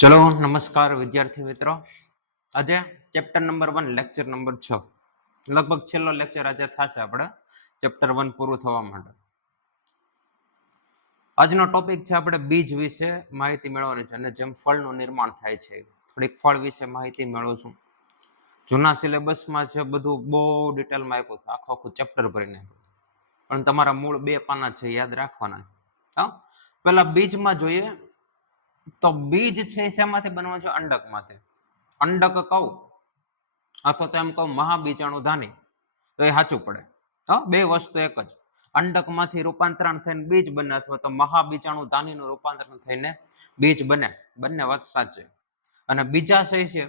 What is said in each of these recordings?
ચલો નમસ્કાર વિદ્યાર્થી મિત્રો. આજે ચેપ્ટર નંબર 1 લેક્ચર નંબર 6 લગભગ છેલ્લો લેક્ચર આજે થશે આપણે ચેપ્ટર 1 પૂરું થવા માટે. આજનો ટોપિક છે આપણે બીજ વિશે માહિતી મેળવવાની છે અને જેમ ફળનું નિર્માણ થાય છે થોડીક ફળ વિશે માહિતી મેળવું છું. જૂના સિલેબસમાં છે બધું બહુ ડિટેલમાં આપ્યું છે, આખું ચેપ્ટર ભરીને, પણ તમારા મૂળ 2 પાના છે યાદ રાખવાના. હા, પેલા બીજમાં જોઈએ તો બીજ છે શેમાંથી બનવાનું છે? અંડકમાંથી. અંડક કહું અથવા તો એમ કહું મહાબીજાણુ ધાની તો એ સાચું પડે. બે વસ્તુ એક જ. અંડકમાંથી રૂપાંતરણ થઈને બીજ બને અથવા તો મહાબીજાણુ ધાનીનું રૂપાંતરણ થઈને બીજ બને, બંને વાત સાચી. અને બીજાશય છે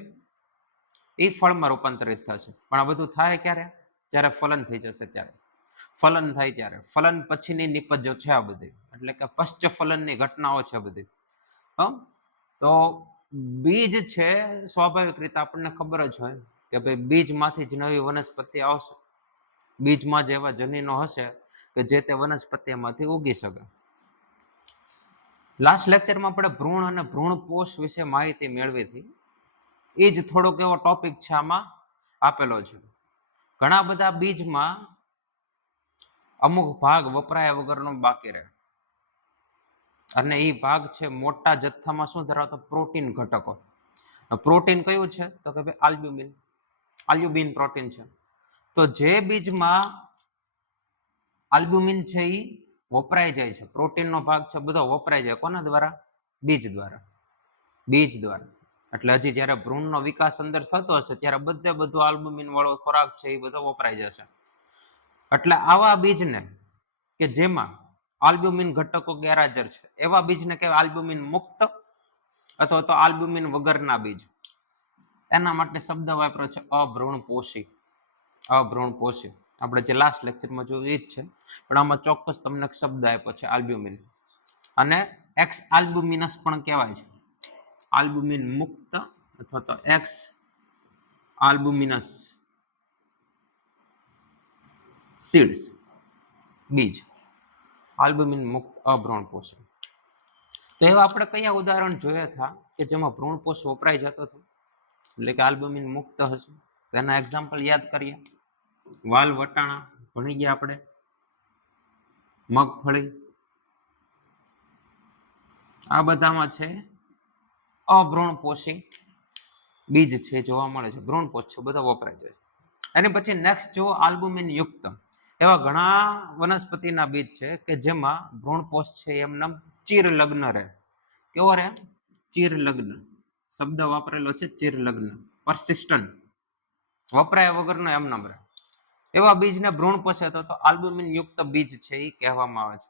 એ ફળમાં રૂપાંતરિત થશે. પણ આ બધું થાય ક્યારે? જ્યારે ફલન થઈ જશે ત્યારે. ફલન થાય ત્યારે, ફલન પછીની નિપજો છે આ બધી, એટલે કે પશ્ચ ફલનની ઘટનાઓ છે બધી. તો બીજ છે સ્વાભાવિક રીતે આપણને ખબર જ હોય કે ભાઈ બીજમાંથી જ નવી વનસ્પતિ આવશે. બીજમાં જ એવા જનીનો હશે કે જે તે વનસ્પતિમાંથી ઉગી શકે. લાસ્ટ લેક્ચરમાં આપણે ભ્રૂણ અને ભ્રૂણપોષ વિશે માહિતી મેળવી હતી. એ જ થોડોક એવો ટોપિક છે આમાં આપેલો છે. ઘણા બધા બીજમાં અમુક ભાગ વપરાયા વગરનો બાકી રહે અને એ ભાગ છે મોટા જથ્થામાં શું ધરાવતો? પ્રોટીન ઘટકો. પ્રોટીન કયું છે? તો કે ભાઈ આલ્બ્યુમિન. આલ્બ્યુમિન પ્રોટીન છે. તો જે બીજમાં આલ્બ્યુમિન છે એ વપરાઈ જાય છે, પ્રોટીનનો ભાગ છે બધો વપરાઈ જાય. કોના દ્વારા? બીજ દ્વારા. બીજ દ્વારા. એટલે હજી જ્યારે ભ્રૂણનો વિકાસ અંદર થતો હશે ત્યારે બધું આલ્બ્યુમિન વાળો ખોરાક છે એ બધો વપરાઈ જશે. એટલે આવા બીજને કે જેમાં આલ્બ્યુમિન ઘટકો ગેરહાજર છે એવા બીજને કહેવાય આલ્બ્યુમિન મુક્ત અથવા તો આલ્બ્યુમિન વગરના બીજ. એના માટે શબ્દ વાપર્યો છે અભ્રૂણપોષી. અભ્રૂણપોષી આપણે જે લાસ્ટ લેક્ચરમાં જોયું એ જ છે, પણ આમાં ચોક્કસ તમને શબ્દ આપ્યો છે આલ્બ્યુમિન. અને એક્સ આલ્બ્યુમિનસ પણ કહેવાય છે. આલ્બ્યુમિન મુક્ત અથવા તો એક્સ આલ્બ્યુમિનસ સીડ્સ, બીજ. આલ્બ્યુમિન મુક્ત અભ્રૂણપોષી. તો એવા આપણે કયા ઉદાહરણ જોયા હતા કે જેમાં ભ્રૂણપોષ વપરાઈ જતો હતો, એટલે કે આલ્બ્યુમિન મુક્ત હશે? તેના એક્ઝામ્પલ યાદ કરીએ. વાલ વટાણા ભણી ગયા આપણે, મગફળી, આ બધામાં છે અભ્રૂણપોષી બીજ છે જોવા મળે છે. ભ્રૂણપોષ છે બધા વપરાય જાય. એની પછી નેક્સ્ટ જુઓ આલ્બ્યુમિન યુક્ત. એવા ઘણા વનસ્પતિના બીજ છે કે જેમાં ભ્રૂણપોષ છે એમને ચીર લગ્ન રહે. કેવો રહે? ચીર લગ્ન. શબ્દ વાપરેલો છે ચીર લગ્ન. પરસિસ્ટન્ટ, વપરાયા વગરનો એમને રહે. એવા બીજને ભ્રૂણપોષ તો આલ્બ્યુમિન યુક્ત બીજ છે એ કહેવામાં આવે છે.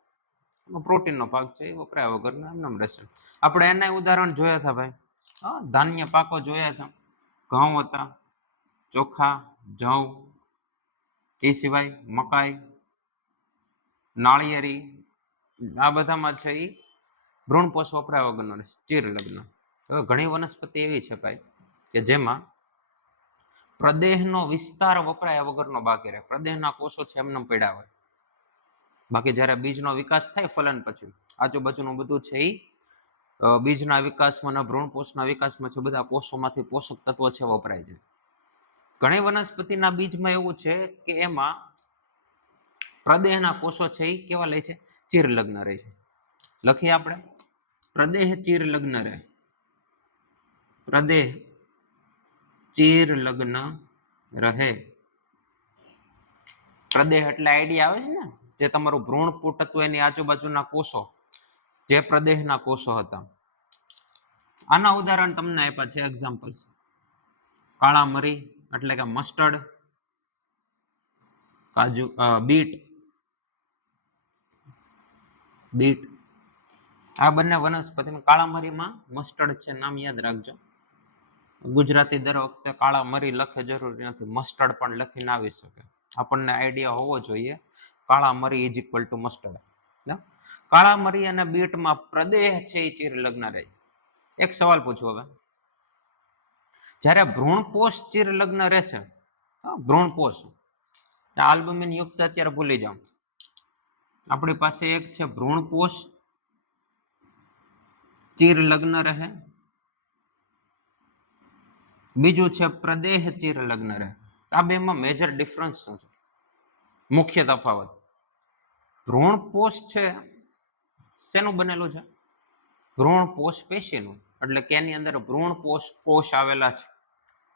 પ્રોટીનનો ભાગ છે એ વપરાયા વગરનો એમને રહેશે. આપણે એના ઉદાહરણ જોયા હતા ભાઈ. ધાન્ય પાકો જોયા હતા. ઘઉં હતા, ચોખા, જવ, એ સિવાય મકાઈ, નાળિયેરી, આ બધામાં છે એ ભ્રૂણપોષ વપરાયા વગરનો રહેશે, ચીર લગ્ન. હવે ઘણી વનસ્પતિ એવી છે ભાઈ કે જેમાં પ્રદેહનો વિસ્તાર વપરાયા વગરનો બાકી રહે. પ્રદેહના કોષો છે એમને પડ્યા હોય. બાકી જ્યારે બીજનો વિકાસ થાય ફલન પછી આજુબાજુનું બધું છે એ બીજના વિકાસમાં અને ભ્રૂણપોષના વિકાસમાં છે બધા કોષોમાંથી પોષક તત્વો છે વપરાય છે. ઘણી વનસ્પતિના બીજમાં એવું છે કે એમાં પ્રદેહના કોષો છે એ કેવા લે છે? ચીર લગ્ન રહે છે. લખીએ આપણે, પ્રદેહ ચીર લગ્ન રહે. પ્રદેહ ચીર લગ્ન રહે. પ્રદેહ એટલે આઈડિયા આવે છે ને, જે તમારું ભ્રૂણપુટ હતું એની આજુબાજુના કોષો, જે પ્રદેહના કોષો હતા. આના ઉદાહરણ તમને આપ્યા છે એક્ઝામ્પલ્સ. કાળા મરી એટલે કે મસ્ટર્ડ, કાજુ, બીટ, બીટ. આ બંને વનસ્પતિમાં કાળા મરીમાં મસ્ટર્ડ છે, નામ યાદ રાખજો. ગુજરાતી દર વખતે કાળા મરી લખે જરૂરી નથી, મસ્ટર્ડ પણ લખીને આવી શકે. આપણને આઈડિયા હોવો જોઈએ કાળા મરી ઇઝ ઇક્વલ ટુ મસ્ટર્ડ. કાળા મરી અને બીટમાં પ્રદેહ છે એ ચીર લગ્ન રહે. એક સવાલ પૂછું હવે, જ્યારે ભ્રૂણપોષ ચીર લગ્ન રહેશે, ભ્રૂણપોષ, આલ્બ્યુમિન યુક્ત અત્યારે ભૂલી જાઓ. આપણી પાસે એક છે ભ્રૂણપોષ ચીર લગ્ન રહે, બીજું છે પ્રદેહ ચીર લગ્ન રહે. આ બેમાં મેજર ડિફરન્સ શું છે, મુખ્ય તફાવત? ભ્રૂણપોષ છે શેનું બનેલું છે? ભ્રૂણપોષ પેશીનું, એટલે કે એની અંદર ભ્રૂણપોષ કોષ આવેલા છે.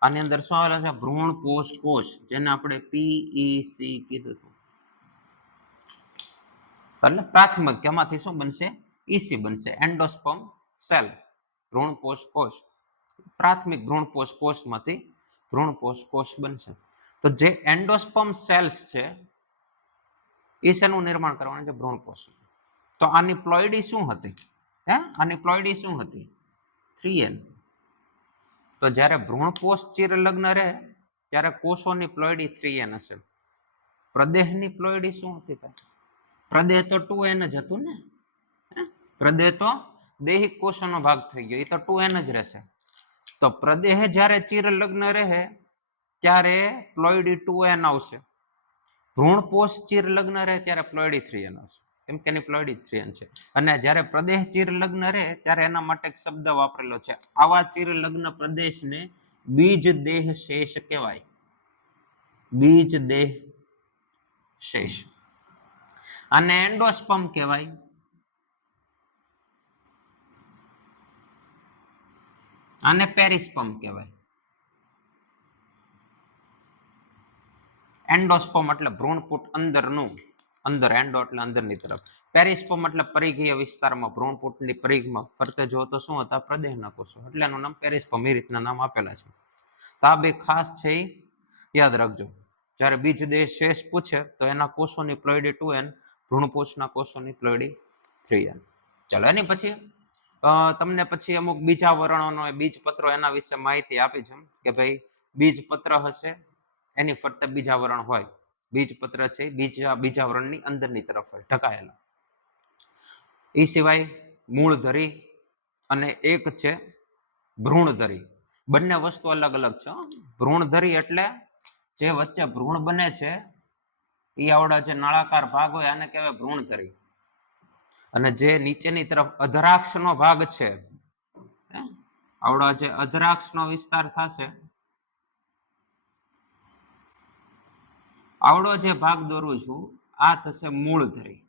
આની અંદર શું આવેલા છે? ભ્રૂણપોષ કોષ, જેને આપણે પીઈસી કીધું હતું. એટલે પ્રાથમિક એમાંથી શું બનશે? ઈસી બનશે, એન્ડોસ્પર્મ સેલ. ભ્રૂણપોષ કોષ, પ્રાથમિક ભ્રૂણપોષ કોષમાંથી ભ્રૂણપોષ કોષ બનશે. તો જે એન્ડોસ્પર્મ સેલ્સ છે એ શેનું નિર્માણ કરવાનું છે? ભ્રૂણપોષ. તો આની પ્લોઇડી શું હતી? આની પ્લોઇડી શું હતી? 3n. તો જ્યારે ભ્રૂણપોષ ચીર લગ્ન રહે ત્યારે કોષોની પ્લોઇડી 3n હશે. પ્રદેહની પ્લોઇડી શું હતી? પ્રદેહ તો 2n જ હતું ને. પ્રદેહ તો દૈહિક કોષોનો ભાગ થઈ ગયો, એ તો 2n જ રહેશે. તો પ્રદેહ જ્યારે ચીર લગ્ન રહે ત્યારે પ્લોઇડી 2n આવશે. ભ્રૂણપોષ ચીર લગ્ન રહે ત્યારે પ્લોઇડી 3n આવશે, કેમ કે એની પ્લોઇડી 3n છે. અને જ્યારે પ્રદેહ ચીર લગ્ન રહે ત્યારે એના માટે એક શબ્દ વાપરેલો છે, આવા ચીર લગ્ન પ્રદેશને બીજ દેહ શેષ કહેવાય. બીજ દેહ શેષ. આને એન્ડોસ્પર્મ કહેવાય. આને પેરિસ્પર્મ કહેવાય. એન્ડોસ્પર્મ એટલે ભ્રૂણપુટ અંદરનું, અંદર, એન્ડો એટલે અંદરની તરફ. પેરિસ્પર્મ એટલે પરિઘીય વિસ્તારમાં, ભ્રૂણપુટની પરિઘમાં ફરતે જો તો શું હતા? પ્રદેહના કોષો, એટલે એનું નામ પેરિસ્પર્મ, એ રીતના નામ આપેલા છે. તો આ બે ખાસ છે એ યાદ રાખજો. જ્યારે બીજ દેહ શેષ પૂછે તો એના કોષોની પ્લોઇડી 2n, ભ્રૂણપોષના કોષોની પ્લોઇડી 3n. ચાલો, એની પછી તમને પછી અમુક બીજા વર્ણોનો બીજપત્રો એના વિશે માહિતી આપી છે કે ભાઈ બીજપત્ર હશે, એની ફરતે બીજા વરણ હોય. બીજપત્ર છે બીજા વરણની અંદરની તરફ હોય, ઢકાયેલા. એ સિવાય મૂળધરી અને એક છે ભ્રૂણધરી. બંને વસ્તુ અલગ અલગ છે. ભ્રૂણધરી એટલે જે વચ્ચે ભ્રૂણ બને છે એ આવડા જે નળાકાર ભાગ હોય આને કહેવાય ભ્રૂણધરી. અને જે નીચેની તરફ અધરાક્ષનો ભાગ છે, આવડા જે અધરાક્ષનો વિસ્તાર થશે, આવડો જે ભાગ દોરું છું આ થશે મૂળધરી,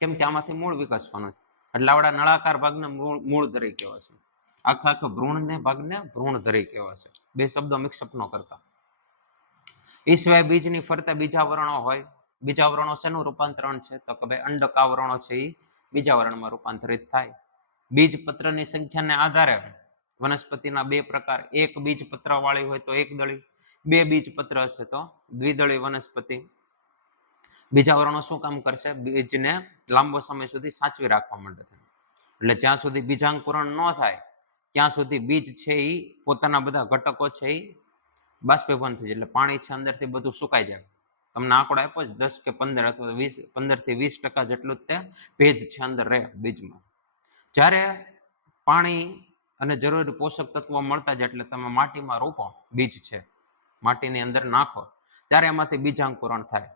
કેમ કે આમાંથી મૂળ વિકસવાનું છે. એટલે આવડા નળાકાર ભાગને મૂળધરી કહેવાશે. આખા ભ્રૂણને ભાગને ભ્રૂણધરી કહેવાશે. બે શબ્દો મિક્સઅપ ન કરતા. એ સિવાય બીજની ફરતે બીજા વર્ણો હોય. બીજા વર્ણો શેનું રૂપાંતરણ છે? તો કે ભાઈ અંડક આવરણો છે એ બીજા વર્ણમાં રૂપાંતરિત થાય. બીજપત્રની સંખ્યાને આધારે વનસ્પતિના બે પ્રકાર, એક બીજપત્ર વાળી હોય તો એકદળી, બે બીજપત્ર હશે તો દ્વિદળી વનસ્પતિ. બીજા વર્ણો શું કામ કરશે? બીજને લાંબો સમય સુધી સાચવી રાખવા માટે. એટલે જ્યાં સુધી બીજાંકુરણ ન થાય ત્યાં સુધી બીજ છે એ પોતાના બધા ઘટકો છે એ બાષ્પીભવન થઈ જાય, એટલે પાણી છે અંદરથી બધું સુકાઈ જાય. તમને આંકડો આપ્યો જ 10 કે 15 અથવા 15 થી 20% જેટલું જ તે ભેજ છે અંદર રહે બીજમાં. જ્યારે પાણી અને જરૂરી પોષક તત્વો મળતા જાય એટલે તમે માટીમાં રોપો, બીજ છે માટીની અંદર નાખો ત્યારે એમાંથી બીજાંકુરણ થાય.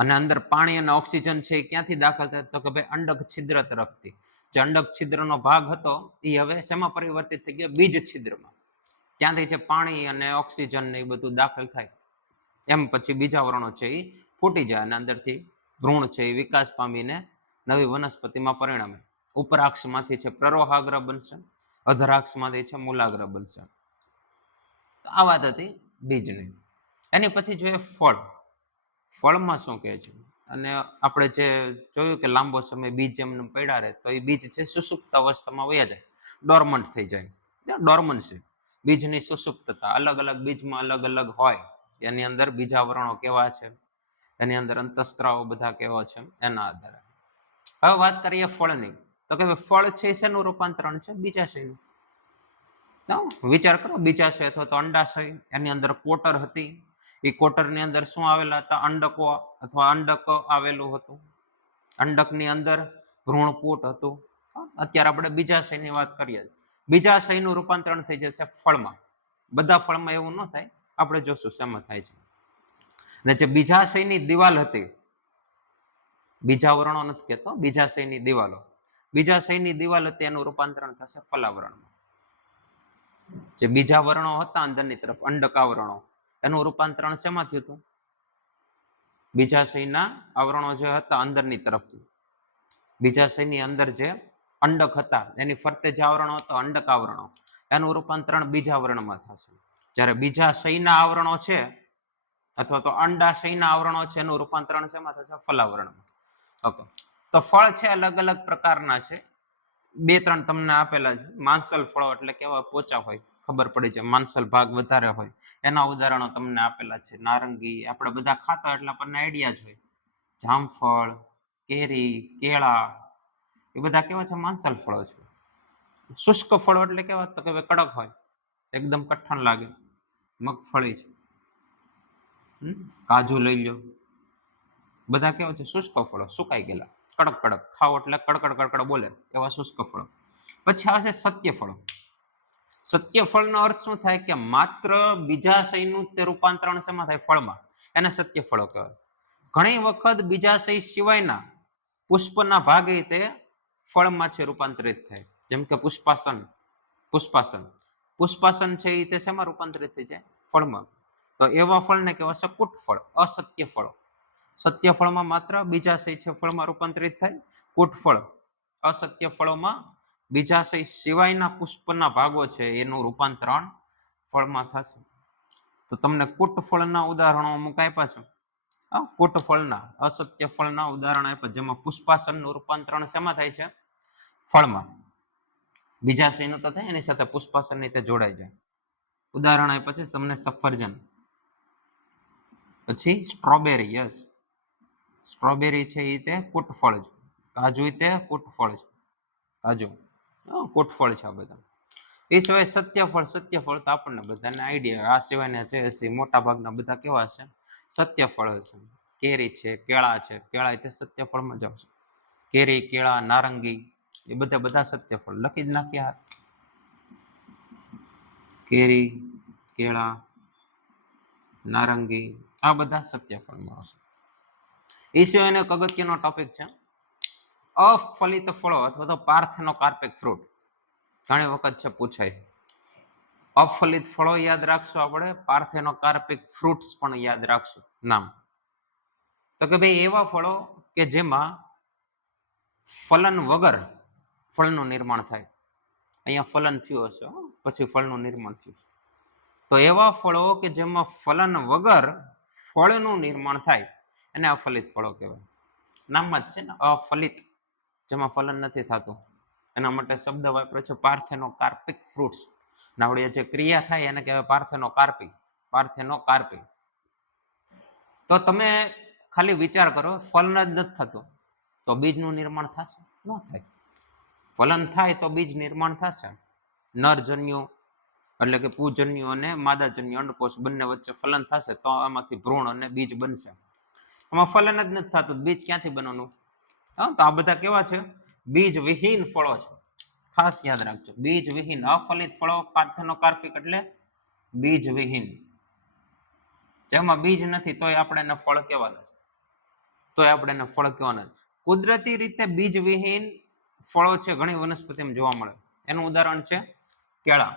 અને અંદર પાણી અને ઓક્સિજન છે એ ક્યાંથી દાખલ થાય? તો કે ભાઈ અંડક છિદ્ર તરફથી. જે અંડક છિદ્રનો ભાગ હતો એ હવે શેમાં પરિવર્તિત થઈ ગયો? બીજ છિદ્રમાં. ત્યાંથી જે પાણી અને ઓક્સિજન ને એ બધું દાખલ થાય. એમ પછી બીજા વર્ણો છે એ ફૂટી જાય અને અંદરથી ભ્રૂણ છે એ વિકાસ પામીને નવી વનસ્પતિમાં પરિણમે. ઉપરાક્ષમાંથી છે પ્રરોહાગ્ર બનશે, અધરાક્ષમાંથી છે મૂલાગ્ર બનશે. આ વાત હતી બીજની. એની પછી જોઈએ ફળ. ફળમાં શું કહે છે? અને આપણે જે જોયું કે લાંબો સમય બીજ એમને પડ્યા રહે તો એ બીજ છે સુસુપ્ત અવસ્થામાં વયા જાય, ડોર્મન્ટ થઈ જાય. ડોર્મન્સી, બીજની સુસુપ્તતા. અલગ અલગ બીજમાં અલગ અલગ હોય. એની અંદર બીજા વર્ણો કેવા છે, એની અંદર અંતઃસ્ત્રાવો બધા કેવા છે એના આધારે. હવે વાત કરીએ ફળની. તો કે ફળ છે શેનું રૂપાંતરણ છે? બીજાશયનું. વિચાર કરો, બીજાશય અથવા તો અંડાશય. એની અંદર કોટર હતી, એ કોટરની અંદર શું આવેલા હતા? અંડકો અથવા અંડક આવેલું હતું. અંડકની અંદર ભ્રૂણપૂટ હતું. અત્યારે આપણે બીજાશયની વાત કરીએ. બીજાશયનું રૂપાંતરણ થઈ જશે ફળમાં. બધા ફળમાં એવું ન થાય, આપણે જોશું શેમાં થાય છે. અને જે બીજાશયની દિવાલ હતી, બીજા વર્ણો નથી કહેતો, બીજાશયની દિવાલો, બીજાશયની દિવાલ હતી એનું રૂપાંતરણ થશે ફલાવરણમાં. જે બીજા વર્ણો હતા અંદરની તરફ અંડકાવરણો, એનું રૂપાંતરણ શેમાં થયું હતું? બીજાશયના આવરણો જે હતા અંદરની તરફ, બીજાશયની અંદર જે અંડક હતા એની ફરતે જે આવરણો હતા અંડક આવરણો, એનું રૂપાંતરણ બીજા વર્ણમાં થશે. જ્યારે બીજાશયના આવરણો છે અથવા તો અંડાશયના આવરણો છે એનું રૂપાંતરણ શેમાં થશે? ફલાવરણમાં. ઓકે, તો ફળ છે અલગ અલગ પ્રકારના છે. 2-3 તમને આપેલા છે. માંસલ ફળો એટલે કેવા? પોચા હોય, ખબર પડી છે. માંસલ ભાગ વધારે હોય એના ઉદાહરણો તમને આપેલા છે. નારંગી આપણે બધા ખાતા એટલે આપણને આઈડિયા જ હોય. જામફળ, કેરી, કેળા, એ બધા કેવા છે? માંસલ ફળો છે. શુષ્ક ફળો એટલે કેવા? તો કે કડક હોય, એકદમ કઠણ લાગે. મગફળી છે, કાજુ લઈ લો, બધા કેવા છે? શુષ્ક ફળો, સુકાઈ ગયેલા, કડક કડક, ખાઓ એટલે કડકડ કડકડ બોલે એવા શુષ્ક ફળો. પછી આવે છે સત્ય ફળો. સત્ય ફળનો અર્થ શું થાય? કે માત્ર બીજાશયનું તે રૂપાંતરણ શેમાં થાય? ફળમાં. એને સત્ય ફળો કહેવાય. ઘણી વખત બીજાશય સિવાયના પુષ્પના ભાગે તે ફળમાં છે રૂપાંતરિત થાય. જેમ કે પુષ્પાસન, પુષ્પાસન છે એ તે શેમાં રૂપાંતરિત થઈ જાય? ફળમાં. તો એવા ફળને કહેવાય છે કુટ ફળ, અસત્ય ફળો. સત્ય ફળમાં માત્ર બીજાશય છે ફળમાં રૂપાંતરિત થાય. કુટ ફળ, અસત્ય ફળોમાં બીજાશય સિવાયના પુષ્પના ભાગો છે એનું રૂપાંતરણ ફળમાં થશે. તો તમને કુટ ફળના ઉદાહરણો અમુક આપ્યા છે. કુટ ફળના, અસત્ય ફળના ઉદાહરણ આપ્યા, જેમાં પુષ્પાસનનું રૂપાંતરણ શેમાં થાય છે? ફળમાં. બીજાશયનું તો થાય, એની સાથે પુષ્પાસન રીતે જોડાઈ જાય. ઉદાહરણ આપ્યા છે તમને સફરજન, પછી સ્ટ્રોબેરી. યસ, સ્ટ્રોબેરી છે એ તે કુટ ફળ છે. કાજુ તે કુટ ફળ છે. કાજુ કુટ ફળ છે. આ બધા એ સિવાય સત્યફળ, સત્યફળ તો આપણને બધાને આઈડિયા. આ સિવાયના જે હશે મોટા ભાગના બધા કેવા હશે? સત્યફળ હશે. કેરી છે, કેળા છે, કેળા તે સત્યફળમાં જ આવશે. કેરી, કેળા, નારંગી, એ બધા સત્યફળ લખી જ નાખ્યા. કેરી, કેળા, નારંગી, આ બધા સત્યફળમાં આવશે. એ સિવાયનો એક અગત્યનો ટોપિક છે અફલિત ફળો અથવા તો પાર્થેનોકાર્પિક ફ્રૂટ. ઘણી વખત છે પૂછાય છે. અફલિત ફળો યાદ રાખશો આપણે, પાર્થેનોકાર્પિક ફ્રૂટ્સ પણ યાદ રાખશું નામ. તો કે ભાઈ એવા ફળો કે જેમાં ફલન વગર ફળનું નિર્માણ થાય. અહીંયા ફલન થયું હશે, પછી ફળનું નિર્માણ થયું. તો એવા ફળો કે જેમાં ફલન વગર ફળનું નિર્માણ થાય એને અફલિત ફળો કહેવાય. નામમાં જ છે ને, અફલિત, જેમાં ફલન નથી થતું. એના માટે શબ્દ વાપર્યો છે પાર્થેનોકાર્પિક ફ્રૂટ્સ. નાવડી જે ક્રિયા થાય એને કહેવાય પાર્થેનોકાર્પી, પાર્થેનોકાર્પી. તો તમે ખાલી વિચાર કરો, ફલન જ નથી થતું તો બીજનું નિર્માણ થશે? ન થાય. ફલન થાય તો બીજ નિર્માણ થશે. નરજન્યુ એટલે કે પૂજન્યુ અને માદાજન્યુ અંડકોષ બંને વચ્ચે ફલન થશે તો આમાંથી ભ્રૂણ અને બીજ બનશે. આમાં ફલન જ નથી થતું, બીજ ક્યાંથી બનવાનું? તો આ બધા કેવા છે? બીજ વિહીન ફળો છે. ખાસ યાદ રાખજો, બીજ વિહીન. અફલિત ફળો પાર્થેનોકાર્પિક એટલે બીજ વિહીન, જેમાં બીજ નથી તોય આપણે એને ફળ કહેવાના. કુદરતી રીતે બીજ વિહીન ફળો છે ઘણી વનસ્પતિમાં જોવા મળે. એનું ઉદાહરણ છે કેળા.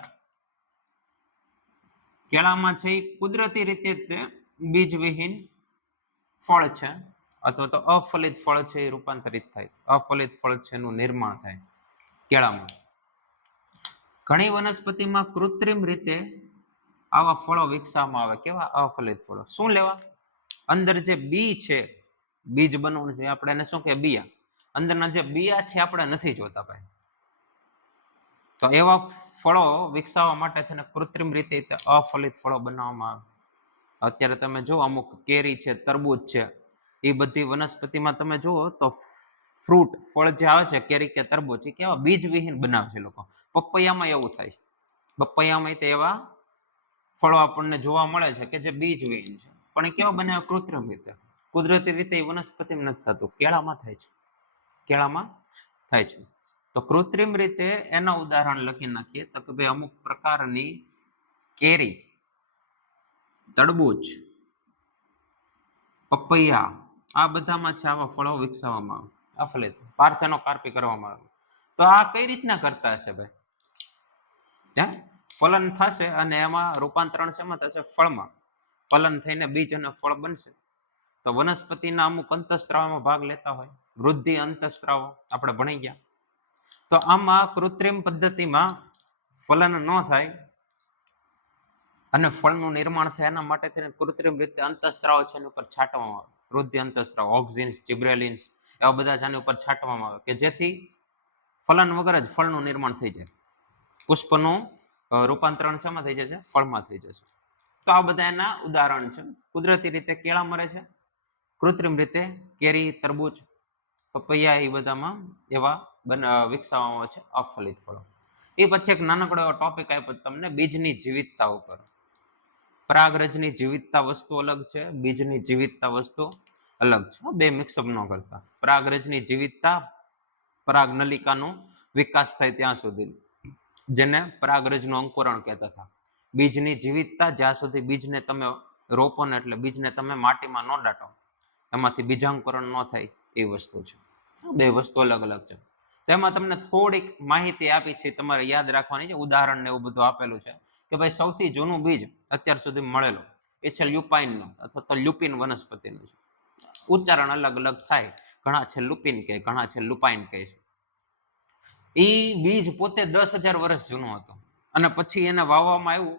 કેળામાં છે કુદરતી રીતે બીજ વિહીન ફળ છે અથવા તો અફલિત ફળ છે એ રૂપાંતરિત થાય. અફલિત ફળ છે એનું નિર્માણ થાય કેળામાં. ઘણી વનસ્પતિમાં કૃત્રિમ રીતે આવા ફળો વિકસાવવામાં આવે. કેવા? અફલિત ફળો. શું લેવા? અંદર જે બી છે, બીજ બનવાનું છે, આપણે એને શું કહે? બિયા. અંદરના જે બિયા છે આપણે નથી જોતા ભાઈ. તો એવા ફળો વિકસાવવા માટે થઈને કૃત્રિમ રીતે અફલિત ફળો બનાવવામાં આવે. અત્યારે તમે જુઓ અમુક કેરી છે, તરબૂચ છે, એ બધી વનસ્પતિમાં તમે જુઓ તો ફ્રૂટ, ફળ જે આવે છે કેરી કે તરબૂચ, એ કેવા બીજ વિહીન બનાવે છે લોકો. પપૈયામાં એવું થાય છે. પપૈયામાં તે એવા ફળો આપણને જોવા મળે છે કે જે બીજ વિહીન છે, પણ એ કેવા બનાવે? કૃત્રિમ રીતે. કુદરતી રીતે એ વનસ્પતિમાં નથી થતું, કેળામાં થાય છે. કેળામાં થાય છે. તો કૃત્રિમ રીતે એના ઉદાહરણ લખી નાખીએ તો કે ભાઈ અમુક પ્રકારની કેરી, તરબૂચ, પપૈયા, આ બધામાં છે આવા ફળો વિકસાવવામાં આવે. અફલિત પાર્થેનોકાર્પી કરવામાં આવે. તો આ કઈ રીતના કરતા હશે ભાઈ? ત્યાં ફલન થશે અને એમાં રૂપાંતરણ શેમાં થશે? ફળમાં. ફલન થઈને બીજ અને ફળ બનશે. તો વનસ્પતિના અમુક અંતઃસ્ત્રાવમાં ભાગ લેતા હોય, વૃદ્ધિ અંતઃસ્ત્રાવો આપણે ભણી ગયા. તો આમાં કૃત્રિમ પદ્ધતિમાં ફલન ન થાય અને ફળનું નિર્માણ થાય એના માટે થઈને કૃત્રિમ રીતે અંતઃસ્ત્રાવ છે એની ઉપર છાંટવામાં આવે. વૃદ્ધિ અંતઃસ્ત્રાવ, ઓક્ઝિન્સ, જિબ્રેલિન્સ, એવા બધા આની ઉપર છાંટવામાં આવે કે જેથી ફલન વગર જ ફળનું નિર્માણ થઈ જાય. પુષ્પનું રૂપાંતરણ શેમાં થઈ જશે? ફળમાં થઈ જશે. તો આ બધા એના ઉદાહરણ છે. કુદરતી રીતે કેળા મરે છે, કૃત્રિમ રીતે કેરી, તરબૂચ, પપૈયા એ બધામાં એવા વિકસાવવામાં આવે છે અફલિત ફળો. એ પછી એક નાનકડો એવો ટોપિક આપ્યો તમને બીજની જીવિતતા ઉપર. પરાગરજની જીવિતતા વસ્તુ અલગ છે, બીજની જીવિતતા વસ્તુ અલગ છે. બે મિક્સઅપ ન કરતા. પરાગરજની જીવિતતા પરાગ નલિકાનો વિકાસ થાય ત્યાં સુધી, જેને પરાગરજનું અંકુરણ કહેતા હતા. બીજની જીવિતતા જ્યાં સુધી બીજને તમે રોપો ને, એટલે બીજને તમે માટીમાં ન દાટો, એમાંથી બીજાંકુરણ ન થાય એ વસ્તુ છે. બે વસ્તુ અલગ અલગ છે. તેમાં તમને થોડીક માહિતી આપી છે, તમારે યાદ રાખવાની છે. ઉદાહરણ ને એવું બધું આપેલું છે કે ભાઈ સૌથી જૂનું બીજ અત્યાર સુધી મળેલું એ છે લ્યુપાઇનનું અથવા તો લ્યુપિન વનસ્પતિનું છે. ઉચ્ચારણ અલગ અલગ થાય, ઘણા છે લુપિન કહે, ઘણા છે લુપાઇન કહે છે. એ બીજ પોતે 10,000 વર્ષ જૂનું હતું અને પછી એને વાવવામાં આવ્યું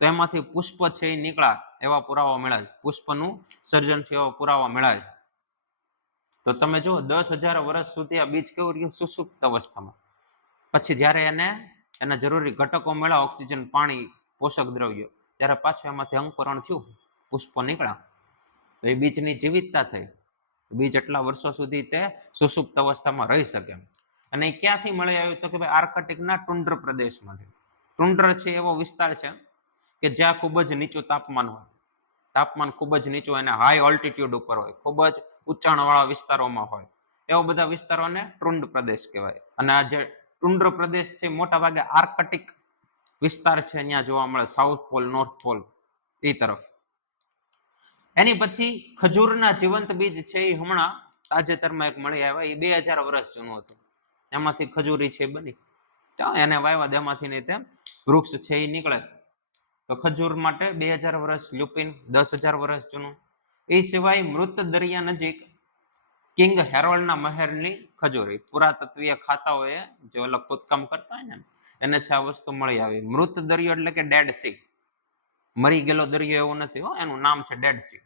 તો એમાંથી પુષ્પ છે એ નીકળ્યા એવા પુરાવા મળ્યા છે. પુષ્પનું સર્જન છે એવા પુરાવા મળ્યા છે. તો તમે જો 10,000 વર્ષ સુધી આ બીજ કેવું રહ્યું? સુસુપ્ત અવસ્થામાં. પછી જ્યારે એના જરૂરી ઘટકો મળ્યા, ઓક્સિજન, પાણી, પોષક દ્રવ્યો, ત્યારે પાછું એમાંથી અંકુરણ થયું, પુષ્પો નીકળ્યા. તો એ બીજની જીવિતતા થઈ. બીજ એટલા વર્ષો સુધી તે સુસુપ્ત અવસ્થામાં રહી શકે. અને એ ક્યાંથી મળી આવ્યું? તો કે ભાઈ આર્કટિકના ટુંડ્ર પ્રદેશમાંથી. ટુંડ્ર છે એવો વિસ્તાર છે કે જ્યાં ખૂબ જ નીચું તાપમાન હોય. તાપમાન ખૂબ જ નીચું, એને હાઈ ઓલ્ટિટ્યુડ ઉપર હોય, ખૂબ જ ઊંચાણવાળા વિસ્તારોમાં હોય. એવા બધા વિસ્તારોને ટુંડ પ્રદેશ કહેવાય. અને આ જે ટુંડ્ર પ્રદેશ છે મોટા ભાગે આર્કટિક વિસ્તાર છે, અહીંયા જોવા મળે. સાઉથ પોલ, નોર્થ પોલ એ તરફ. એની પછી ખજૂરના જીવંત બીજ છે એ હમણાં તાજેતરમાં એક મળી આવ્યા. એ 2000 વર્ષ જૂનું હતું. એમાંથી ખજૂરી છે બની, એને વાવ્યા, એમાંથી નહીં તેમ વૃક્ષ છે એ નીકળે. તો ખજૂર માટે 2000 વર્ષ, લ્યુપિન 10,000 વર્ષ જૂનું. એ સિવાય મૃત દરિયા નજીક કિંગ હેરોલ્ડના મહેલની ખજૂરી, પુરાતત્વીય ખાતાઓએ જે ઓલા ખોદકામ કરતા હોય ને એને છે આ વસ્તુ મળી આવી. મૃત દરિયો એટલે કે ડેડ સી, મરી ગયેલો દરિયો એવું નથી હો, એનું નામ છે ડેડ સી.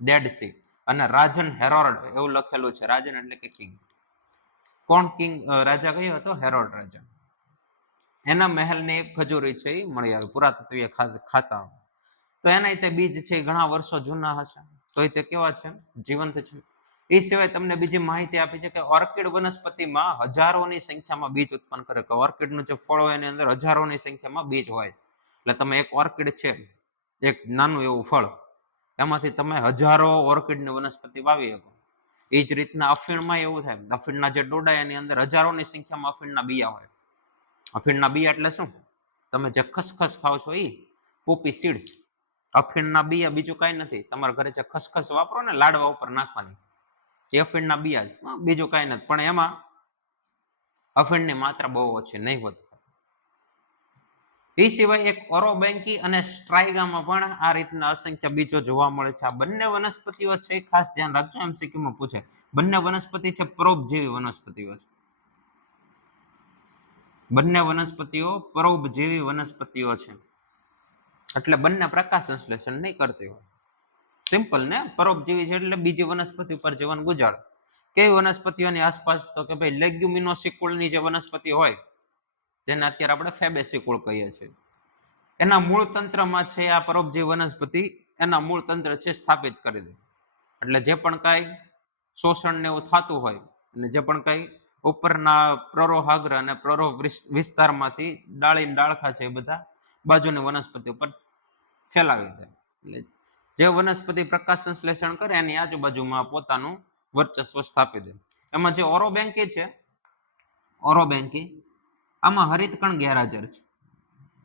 Dead C. અને રાજન હેરોલ્ડ એવું લખેલું છે. રાજન એટલે કે કિંગ. કોણ કિંગ? રાજા કયો હતો? હેરોલ્ડ રાજા. એના મહેલની એક ખજૂરી છે એ મળી આવી પુરાતત્વીય ખાતા. તો એના તે બીજ છે ઘણા વર્ષો જૂના હશે, તો તે કેવા છે? જીવંત છે. એ સિવાય તમને બીજી માહિતી આપી છે કે ઓર્કિડ વનસ્પતિમાં હજારોની સંખ્યામાં બીજ ઉત્પન્ન કરે. કે ઓર્કિડનું જે ફળ હોય એની અંદર હજારોની સંખ્યામાં બીજ હોય. એટલે તમે એક ઓર્કિડ છે, એક નાનું એવું ફળ, એમાંથી તમે હજારો ઓર્કિડની વનસ્પતિ વાવી શકો. એ જ રીતના અફીણમાં એવું થાય. અફીણના જે ડોડા એની અંદર હજારોની સંખ્યામાં અફીણના બિયા હોય. અફીણના બિયા એટલે શું? તમે જે ખસખસ ખાવ છો એ પોપી સીડ્સ. અફીણના બિયા બીજું કાંઈ નથી. તમારા ઘરે જે ખસખસ વાપરો ને લાડવા ઉપર નાખવાની, એ અફીણના બિયા જ, બીજું કાંઈ નથી. પણ એમાં અફીણની માત્રા બહુ ઓછી, નહીવત. એ સિવાય એક ઓરોબેન્કી અને સ્ટ્રાઇગામાં પણ આ રીતના અસંખ્ય બીજો જોવા મળે છે. આ બંને વનસ્પતિઓ છે, ખાસ ધ્યાન રાખજો, એમસીક્યુમાં પૂછે. બંને વનસ્પતિ છે પરોપજીવી વનસ્પતિઓ છે. બંને વનસ્પતિઓ પરોપજીવી વનસ્પતિઓ છે. એટલે બંને પ્રકાશ સંશ્લેષણ નહીં કરતી હોય. સિમ્પલ ને? પરોપજીવી છે એટલે બીજી વનસ્પતિ ઉપર જીવન ગુજારે. કેવી વનસ્પતિઓની આસપાસ? તો કે ભાઈ લેગ્યુમિનોસિકુલની જે વનસ્પતિ હોય, જેને અત્યારે આપણે ફેબેસિકુલ કહીએ છીએ, એના મૂળ તંત્રમાં છે આ પરોપજીવી વનસ્પતિ એના મૂળ તંત્ર છે સ્થાપિત કરી દે. એટલે જે પણ કાંઈ શોષણ ને એવું થતું હોય, અને જે પણ કાંઈ ઉપરના પ્રરોહાગ્ર અને પ્રરોહ વિસ્તારમાંથી ડાળી ડાળખા છે એ બધા બાજુની વનસ્પતિ ઉપર ફેલાવી દે. એટલે જે વનસ્પતિ પ્રકાશ સંશ્લેષણ કરે એની આજુબાજુમાં પોતાનું વર્ચસ્વ સ્થાપી દે. એમાં જે ઓરોબેન્કી છે, ઓરોબેન્કી, આમાં હરિતકણ ગેરહાજર છે.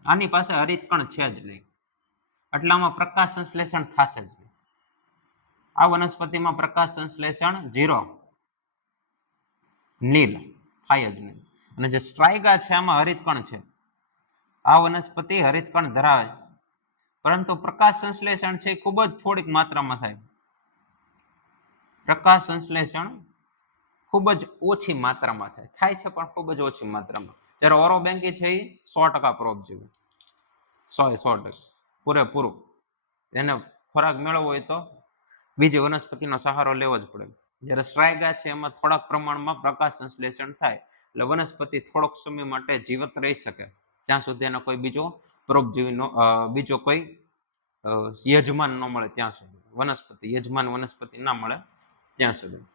આની પાસે હરિતકણ છે જ નહીં, એટલે આમાં પ્રકાશ સંશ્લેષણ થશે જ નહીં. આ વનસ્પતિમાં પ્રકાશ સંશ્લેષણ 0, નીલ, થાય જ નહીં. અને જે સ્ટ્રાઇગા છે આમાં હરિતકણ છે. આ વનસ્પતિ હરિતકણ ધરાવે છે, પરંતુ પ્રકાશ સંશ્લેષણ છે ખૂબ જ થોડીક માત્રામાં થાય. પ્રકાશ સંશ્લેષણ ખૂબ જ ઓછી માત્રામાં થાય છે પણ ખૂબ જ ઓછી માત્રામાં. જ્યારે ઓરોબેંકી છે એ 100% પરોપજીવી, 100% પૂરેપૂરું. એને ખોરાક મેળવવો હોય તો બીજી વનસ્પતિનો સહારો લેવો જ પડે. જ્યારે સ્ટ્રાઇગા છે એમાં થોડાક પ્રમાણમાં પ્રકાશ સંશ્લેષણ થાય, એટલે વનસ્પતિ થોડોક સમય માટે જીવત રહી શકે, જ્યાં સુધી એનો કોઈ બીજો પરોપજીવીનો બીજો કોઈ યજમાન ન મળે ત્યાં સુધી, યજમાન વનસ્પતિ ના મળે ત્યાં સુધી.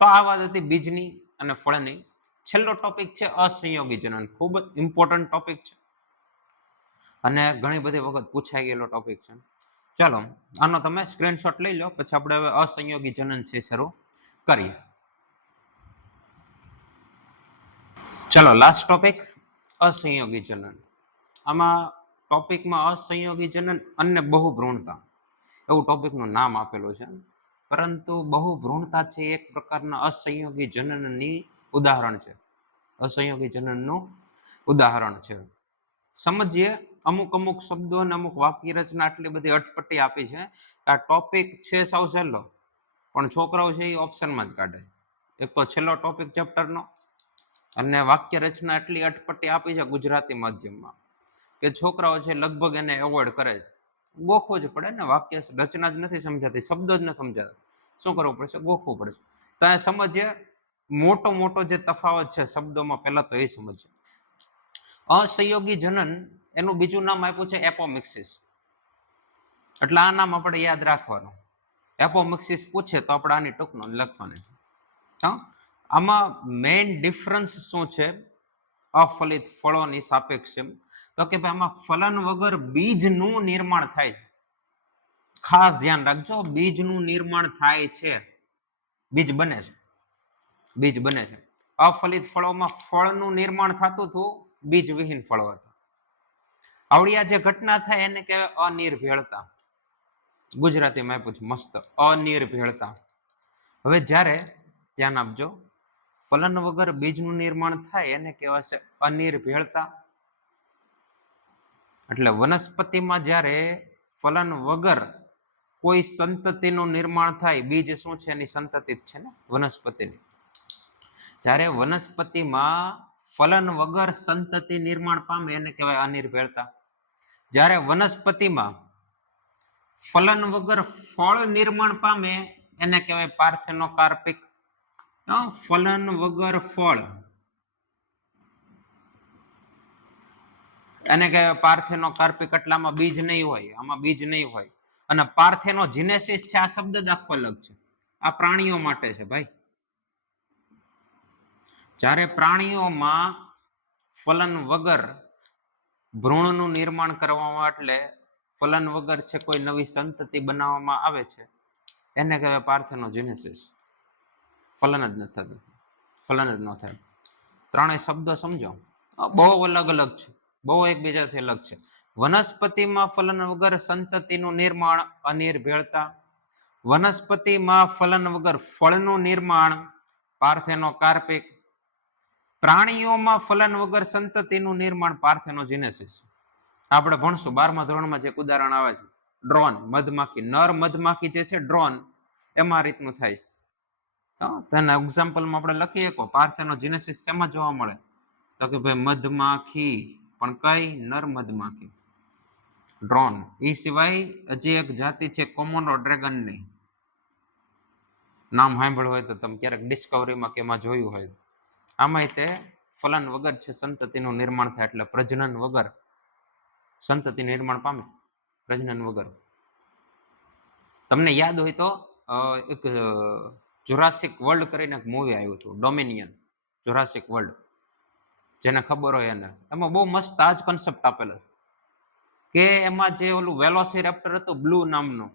તો આ વાત હતી બીજની અને ફળની. છેલ્લો ટોપિક છે અસંયોગી જનન. ખૂબ જ ઇમ્પોર્ટન્ટ ટોપિક છે અને ઘણી બધી વખત પૂછાઈ ગયેલો ટોપિક છે. ચાલો આનો તમે સ્ક્રીનશોટ લઈ લો, પછી આપણે હવે અસંયોગી જનન છે શરૂ કરીએ. ચલો લાસ્ટ ટોપિક અસંયોગી જનન. આમાં ટોપિકમાં અસંયોગી જનન અને બહુભ્રૂણતા એવું ટોપિકનું નામ આપેલું છે, પરંતુ બહુભ્રૂણતા છે એક પ્રકારના અસંયોગી જનનની ઉદાહરણ છે. અસંયોગી જનનનું ઉદાહરણ છે. સમજીએ. અમુક શબ્દો અને અમુક વાક્ય રચના આટલી બધી અટપટી આપી છે કે આ ટોપિક છે સાવ સહેલો, પણ છોકરાઓ છે એ ઓપ્શનમાં જ કાઢે. એક તો છેલ્લો ટોપિક ચેપ્ટરનો, અને વાક્ય રચના એટલી અટપટી આપી છે ગુજરાતી માધ્યમમાં કે છોકરાઓ છે લગભગ એને એવોર્ડ કરે છે. ગોખવું જ પડે ને, વાક્ય રચના જ નથી સમજાતી, શબ્દો જ નથી સમજાતા, શું કરવું પડશે? ગોખવું પડશે. તો એ સમજીએ મોટો જે તફાવત છે શબ્દોમાં, પહેલા તો એ સમજીએ. અસંયોગી જનન એનું બીજું નામ આપ્યું છે એપોમિક્સિસ. એટલે આ નામ આપણે યાદ રાખવાનું. એપોમિક્સિસ પૂછે તો આપણે આની ટૂંકનો લખવાની. હા, આમાં મેઇન ડિફરન્સ શું છે અફલિત ફળોની સાપેક્ષે? તો કે ભાઈ આમાં ફલન વગર બીજનું નિર્માણ થાય છે. ખાસ ધ્યાન રાખજો, બીજનું નિર્માણ થાય છે, બીજ બને છે. અફલિત ફળોમાં ફળનું નિર્માણ થતું હતું, બીજ વિહીન ફળો હતા. આવડિયા જે ઘટના થાય એને કહેવાય અનિર્ભેળતા. ગુજરાતીમાં આપ્યું છે મસ્ત, અનિર્ભેળતા. હવે જ્યારે ધ્યાન આપજો, ફલન વગર બીજનું નિર્માણ થાય એને કહેવાય છે અનિર્ભેળતા. એટલે વનસ્પતિમાં જ્યારે ફલન વગર કોઈ સંતતિનું નિર્માણ થાય, બીજ શું છે? એની સંતતિ જ છે ને વનસ્પતિની. જ્યારે વનસ્પતિમાં ફલન વગર સંતતિ નિર્માણ પામે એને કહેવાય અનિર્ભેળતા. જ્યારે વનસ્પતિમાં ફલન વગર ફળ નિર્માણ પામે એને કહેવાય પાર્થેનોકાર્પિક. ફલન વગર ફળ એને કહેવાય પાર્થેનોકાર્પિક. એટલે આમાં બીજ નહીં હોય, આમાં બીજ નહીં હોય. અને પાર્થેનોજિનેસિસ છે, આ શબ્દ જ આખો અલગ છે. આ પ્રાણીઓ માટે છે ભાઈ. જ્યારે પ્રાણીઓમાં ફલન વગર ભ્રૂણનું નિર્માણ કરવામાં, એટલે ફલન વગર છે કોઈ નવી સંતતિ બનાવવામાં આવે છે, એને કહેવાય પાર્થેનોજિનેસિસ. ફલન જ ન થતું, ફલન જ ન થાય. ત્રણેય શબ્દો સમજો, બહુ અલગ છે, બહુ એકબીજાથી અલગ છે. વનસ્પતિમાં ફલન વગર સંતતિનું નિર્માણ અનિર્ભેળતા. વનસ્પતિમાં ફલન વગર ફળનું નિર્માણ પાર્થેનોકાર્પિક. પ્રાણીઓમાં ફલન વગર સંતતિનું નિર્માણ પાર્થેનોજિનેસિસ. આપણે ભણશું 12મા ધોરણમાં જે ઉદાહરણ આવે છે, ડ્રોન, મધમાખી, નર મધમાખી જે છે ડ્રોન, એમાં રીતનું થાય. તેના એક્ઝામ્પલમાં આપણે લખીએ કે પાર્થેનોજિનેસિસ શેમાં જોવા મળે? તો કે ભાઈ મધમાખી, પણ કઈ? નર મધમાખી. ડ્રોન. એ સિવાય હજી એક જાતિ છે કોમોડો ડ્રેગનની, નામ સાંભળ્યું હોય તો તમે ક્યારેક ડિસ્કવરીમાં કે એમાં જોયું હોય. આમાં તે ફલન વગર છે સંતતિનું નિર્માણ થાય, એટલે પ્રજનન વગર સંતતિ નિર્માણ પામે, પ્રજનન વગર. તમને યાદ હોય તો એક જુરાસિક વર્લ્ડ કરીને એક મૂવી આવ્યું હતું, ડોમિનિયન, જુરાસિક વર્લ્ડ, જેને ખબર હોય એને. એમાં બહુ મસ્ત આ જ કન્સેપ્ટ આપેલો કે એમાં જે ઓલું વેલોસિરેપ્ટર હતું બ્લુ નામનું,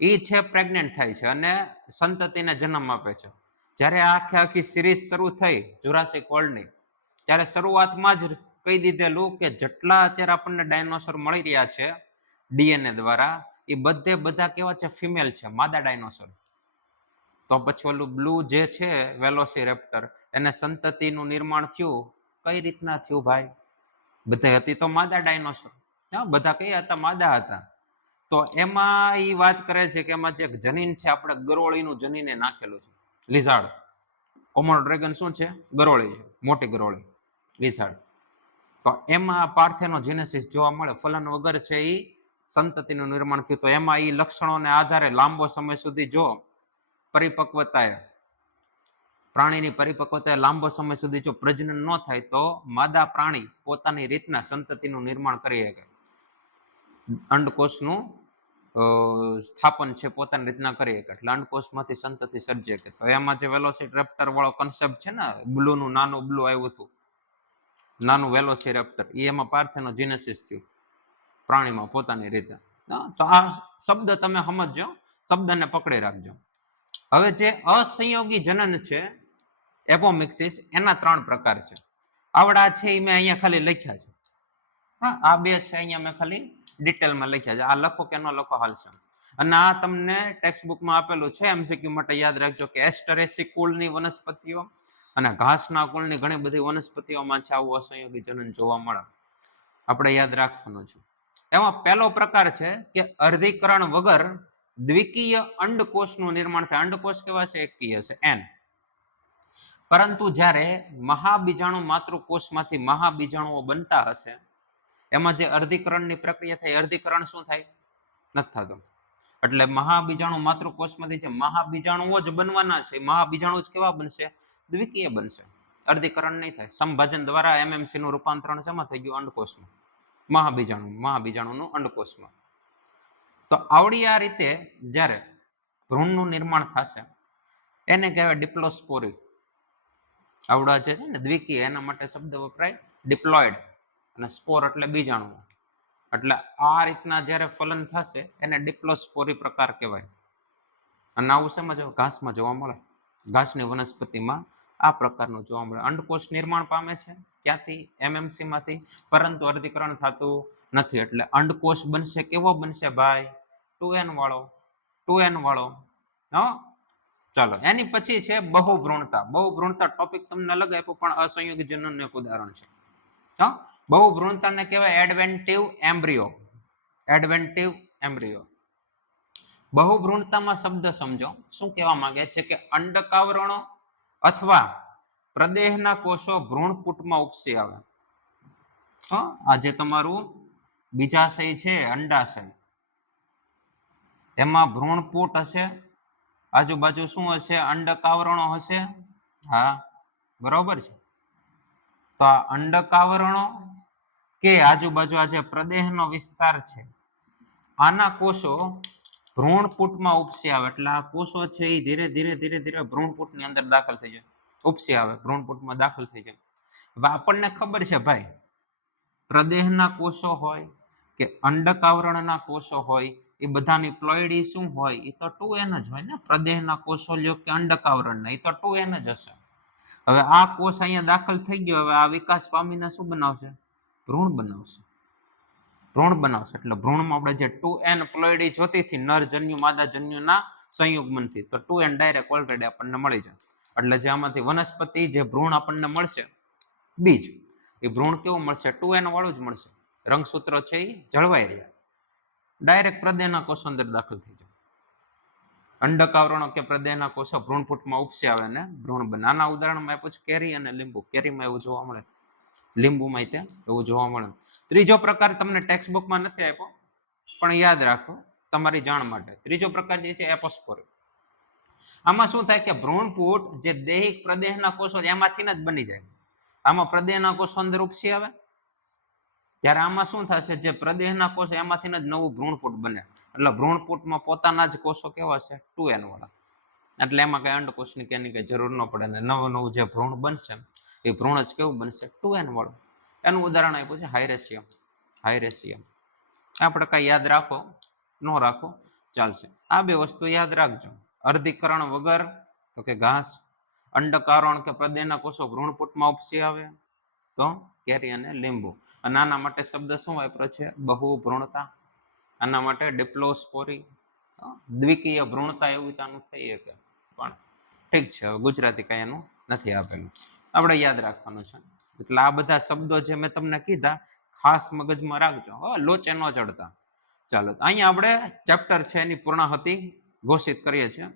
એ છે પ્રેગ્નેન્ટ થાય છે અને સંતતિને જન્મ આપે છે. જ્યારે આખી સિરીઝ શરૂ થઈ જુરાસિક વર્લ્ડની, ત્યારે શરૂઆતમાં જ કહી દીધેલું કે જેટલા અત્યારે આપણને ડાયનોસોર મળી રહ્યા છે ડીએનએ દ્વારા, એ બધા કેવા છે? ફિમેલ છે, માદા ડાયનોસોર. તો પછી ઓલું બ્લુ જે છે વેલોસિરેપ્ટર, એને સંતતિનું નિર્માણ થયું કઈ રીતના થયું ભાઈ? બધા હતી તો માદા ડાયનોસોર, હા બધા કઈ હતા? માદા હતા. તો એમાં એ વાત કરે છે કે એમાં જે જનીન છે આપણે ગરોળીનું જનીને નાખેલું છે. લિઝાર્ડ, કોમોડો ડ્રેગન શું છે? ગરોળી છે, મોટી ગરોળી, લિઝાર્ડ. તો એમાં પાર્થેનોજેનેસિસ જોવા મળે. ફલન વગર છે એ સંતતિનું નિર્માણ થયું. તો એમાં એ લક્ષણોને આધારે લાંબો સમય સુધી જો પરિપક્વતાએ પ્રાણીની પરિપક્વતાએ લાંબો સમય સુધી જો પ્રજનન ન થાય તો માદા પ્રાણી પોતાની રીતના સંતતિનું નિર્માણ કરી શકે. અંડકોષનું સ્થાપન છે પોતાની રીતના કરી શકે, એટલે અંડકોષમાંથી સંતતિ સર્જી શકે. તો એમાં જે વેલોસિરેપ્ટર વાળો કન્સેપ્ટ છે ને, બ્લૂનું નાનું બ્લુ આવ્યું હતું, નાનું વેલોસિરેપ્ટર, એ એમાં પાર્થેનોજેનેસિસ થયું પ્રાણીમાં પોતાની રીતે. તો આ શબ્દ તમે સમજજો, શબ્દને પકડી રાખજો. હવે જે અસંયોગી જનન છે એપોમિક્સિસ, એના 3 પ્રકાર છે. આવડા છે એ મેં અહીંયા ખાલી લખ્યા છે. હા, આ 2 છે અહીંયા મેં ખાલી ડિટેલમાં લખ્યા છે. આ લખો કે ન લખો હાલશે. અને આ તમને ટેક્સ્ટબુકમાં આપેલું છે, એમસીક્યુ માટે યાદ રાખજો કે એસ્ટરેસી કુળની વનસ્પતિઓ અને ઘાસના કુળની ઘણી બધી વનસ્પતિઓમાં છે આવું અસંયોગી જનન જોવા મળે. આપણે યાદ રાખવાનું છે. એમાં પહેલો પ્રકાર છે કે અર્ધીકરણ વગર દ્વિકીય અંડકોષનું નિર્માણ થાય. અંડકોષ કેવા છે? એકકીય છે, એન. પરંતુ જ્યારે મહાબીજાણુ માતૃકોષમાંથી મહાબીજાણુઓ બનતા હશે, એમાં જે અર્ધીકરણની પ્રક્રિયા થાય, અર્ધીકરણ શું થાય? નથી થતું. એટલે મહાબીજાણુ માતૃકોષમાંથી જે મહાબીજાણુઓ જ બનવાના છે, મહાબીજાણુ જ કેવા બનશે? દ્વિકીય બનશે, અર્ધીકરણ નહીં થાય. સંભાજન દ્વારા એમએમસી નું રૂપાંતરણ શેમાં થઈ ગયું? અંડકોષમાં, મહાબીજાણુનું અંડકોષમાં. તો આવડી આ રીતે જ્યારે ભ્રૂણનું નિર્માણ થશે એને કહેવાય ડિપ્લોસ્પોરી. આવડા જે છે ને દ્વિકીય, એના માટે શબ્દ વપરાય ડિપ્લોઇડ, અને સ્પોર એટલે બીજાણુ. એટલે આ રીતના જ્યારે ફલન થશે એને ડિપ્લોસ્પોરી પ્રકાર કહેવાય. અને આવું શેમાં ઘાસમાં જોવા મળે, ઘાસની વનસ્પતિમાં આ પ્રકારનું જોવા મળે. અંડકોષ નિર્માણ પામે છે ક્યાંથી? એમએમસી માંથી, પરંતુ અર્ધીકરણ થતું નથી. એટલે અંડકોષ બનશે કેવો બનશે ભાઈ? 2n વાળો, 2n વાળો. હા, ચાલો. એની પછી છે બહુભ્રૂણતા. બહુભ્રૂણતા ટોપિક તમને અલગ આપ્યો, પણ અસંયોગી જનનનું એક ઉદાહરણ છે. હા, બહુભ્રૂણતાને કહેવાય એડવેન્ટિવ એમ્બ્રિયો. એડવેન્ટિવ એમ્બ્રિયો. બહુભ્રૂણતામાં શબ્દ સમજો, શું કહેવા માંગે છે કે અંડકાવરણો અથવા પ્રદેહના કોષો ભ્રૂણપૂટમાં ઉપસી આવે. આ જે તમારું બીજાશય છે, અંડાશય, એમાં ભ્રૂણપૂટ હશે, આજુબાજુ શું હશે? અંડકાવરણો હશે. હા, બરોબર છે. તો આ અંડકાવરણો કે આજુબાજુ આ જે પ્રદેહનો વિસ્તાર છે, આના કોષો ભ્રૂણપૂટમાં ઉપસી આવે. એટલે આ કોષો છે એ ધીરે ધીરે ધીરે ધીરે ભ્રૂણપૂટની અંદર દાખલ થઈ જાય, ઉપસી આવે, ભ્રૂણપૂટમાં દાખલ થઈ જાય. હવે આપણને ખબર છે ભાઈ, પ્રદેહના કોષો હોય કે અંડકાવરણના કોષો હોય, એ બધાની પ્લોઇડી શું હોય? એ તો 2n જ હોય ને. પ્રદેહના કોષો લ્યો કે અંડકાવરણના, એ તો 2n જ હશે. હવે આ કોષ અહીંયા દાખલ થઈ ગયો, હવે આ વિકાસ પામીને શું બનાવશે? ભ્રૂણ બનાવશે, ભ્રૂણ બનાવશે. એટલે ભ્રૂણમાં આપણે જે 2n પ્લોઇડી જોતી હતી નરજન્યુ માદાજન્યુના સંયુગ્મનથી, તો 2n ડાયરેક્ટ ઓલરેડી આપણને મળી જાય. એટલે જે આમાંથી વનસ્પતિ જે ભ્રૂણ આપણને મળશે, બીજ, એ ભ્રૂણ કેવું મળશે? 2n વાળું જ મળશે. રંગસૂત્ર છે એ જળવાઈ રહ્યા, ડાયરેક્ટ પ્રદેહના કોષો અંદર દાખલ થઈ જાય. અંડકાવરણો કે પ્રદેહના કોષો ભ્રૂણપૂટમાં ઉપસી આવે ને ભ્રૂણ બને. આના ઉદાહરણમાં આપ્યું છે કેરી અને લીંબુ. કેરીમાં એવું જોવા મળે, લીંબુમાં તે એવું જોવા મળે. ત્રીજો પ્રકાર તમને ટેક્સ્ટબુકમાં નથી આપ્યો, પણ યાદ રાખો તમારી જાણ માટે. ત્રીજો પ્રકાર જે છે એપોસ્પોરી. આમાં શું થાય કે ભ્રૂણપૂટ જે દૈહિક પ્રદેહના કોષો એમાંથી જ બની જાય. આમાં પ્રદેહના કોષો અંદર ઉપસી આવે, ત્યારે આમાં શું થશે? જે પ્રદેહના કોષ એમાંથી જ નવું ભ્રૂણપૂટ બને. એટલે ભ્રૂણપૂટમાં પોતાના જ કોષો કેવા છે? 2n વાળા. એટલે એમાં કઈ અંડકોષની કે કઈ જરૂર ન પડે. ને નવું નવું જે ભ્રૂણ બનશે એ ભ્રૂણ જ કેવું બનશે? 2n વાળું. એનું ઉદાહરણ આપ્યું છે હાયરેસિયમ. હાયરેસિયમ આપણે કઈ યાદ રાખો ન રાખો ચાલશે. આ 2 વસ્તુ યાદ રાખજો. અર્ધીકરણ વગર તો કે ઘાસ, અંડકાવરણ કે પ્રદેહના કોષો ભ્રૂણપૂટમાં ઉપસી આવે તો કેરી અને લીંબુ. અને આના માટે શબ્દ શું વાપરો છે? બહુભ્રૂણતા. આના માટે ડિપ્લોસ્પોરી, દ્વિકીય ભ્રૂણતા એવું તાનું થઈ શકે, પણ ઠીક છે, હવે ગુજરાતી કઈ એનું નથી આપેલું. આપણે યાદ રાખવાનું છે. એટલે આ બધા શબ્દો જે મેં તમને કીધા ખાસ મગજમાં રાખજો. લોચે ન ચડતા. ચાલો અહીંયા આપણે ચેપ્ટર છે એની પૂર્ણાહતિ ઘોષિત કરીએ છીએ.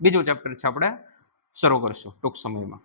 બીજું ચેપ્ટર છે આપણે શરૂ કરશું ટૂંક સમયમાં.